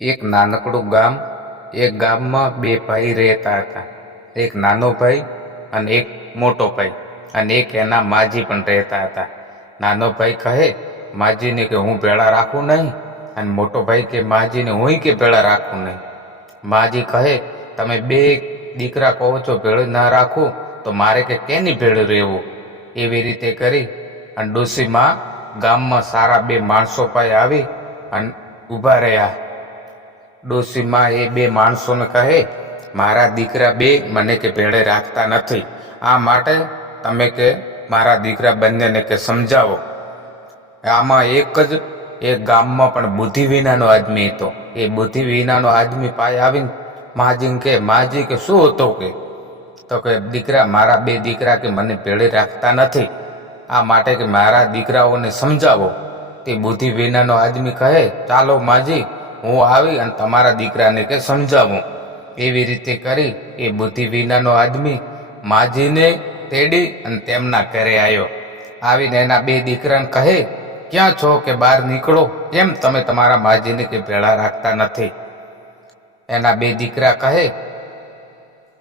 એક નાનકડું ગામ, એક ગામમાં બે ભાઈ રહેતા હતા. એક નાનો ભાઈ અને એક મોટો ભાઈ અને એક એના માજી પણ રહેતા હતા. નાનો ભાઈ કહે, માજીને કે હું ભેળા રાખું નહીં? અને મોટો ભાઈ કે, માજીને હું કે ભેળા રાખું નહીં? માજી કહે, તમે બે દીકરા કહો છો ભેળું ના રાખું, તો મારે કે કેની ભેળું રહેવું? એવી રીતે કરી અને ડોસીમાં ગામમાં સારા બે માણસો પાસે આવી અને ઊભા રહ્યા. ડોશીમાં એ બે માણસોને કહે, મારા દીકરા બે મને કે ભેળે રાખતા નથી. આ માટે તમે કે મારા દીકરા બંનેને કે સમજાવો. આમાં એક જ એક ગામમાં પણ બુદ્ધિ વિનાનો આદમી હતો. એ બુદ્ધિ વિનાનો આદમી પાસે આવીને માજીને કે માજી કે શું હતો કે? તો કે, દીકરા, મારા બે દીકરા કે મને ભેળે રાખતા નથી. આ માટે કે મારા દીકરાઓને સમજાવો. તે બુદ્ધિ વિનાનો આદમી કહે, ચાલો માજી હું આવી અને તમારા દીકરાને કે સમજાવું. એવી રીતે કરી એ બુદ્ધિ વિનાનો આદમી માજીને તેડી અને તેમના ઘરે આવ્યો આવીને એના બે દીકરાને કહે, ક્યાં છો કે બહાર નીકળો? કેમ તમે તમારા માજીને કે ભેળા રાખતા નથી? એના બે દીકરા કહે,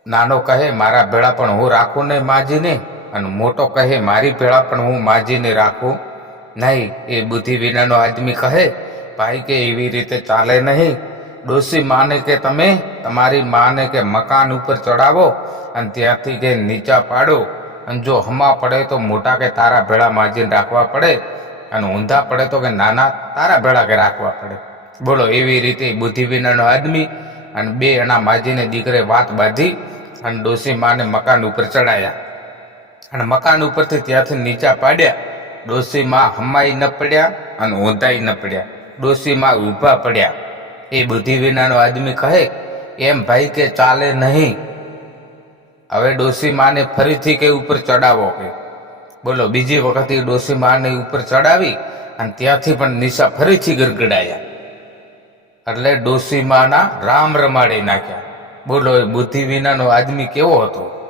નાનો કહે, મારા ભેળા પણ હું રાખું નહીં માજીને. અને મોટો કહે, મારી ભેળા પણ હું માજીને રાખું. નહીં, એ બુદ્ધિ વિનાનો આદમી કહે ભાઈ કે એવી રીતે ચાલે નહીં? ડોશી માને કે તમે, તમારી માને કે મકાન ઉપર ચડાવો અને ત્યાંથી કે નીચા પાડો. અને જો હમા પડે તો મોટા કે તારા ભેળા માજીને રાખવા પડે અને ઊંધા પડે તો કે નાના તારા ભેળા કે રાખવા પડે. બોલો, એવી રીતે બુદ્ધિ વિનાનો આદમી અને બે એના માજીને દીકરે વાત બાંધી અને ડોશી માને મકાન ઉપર ચડાયા. અને મકાન ઉપરથી ત્યાંથી નીચા પાડ્યા. ડોશીમાં હમાઈ ન પડ્યા અને ઊંધાઈ ન પડ્યા. ડોશીમાં ઊભા પડ્યા. એ બુદ્ધિ વિનાનો આદમી કહે, એમ ભાઈ કે ચાલે નહીં. હવે ડોસી માને ફરીથી કે ઉપર ચડાવો કે. બોલો, બીજી વખત એ ડોશી માને ઉપર ચડાવી અને ત્યાંથી પણ નિશા ફરીથી ગરગડાયા. એટલે ડોસી માના રામ રમાડી નાખ્યા. બોલો, એ બુદ્ધિ વિનાનો આદમી કેવો હતો?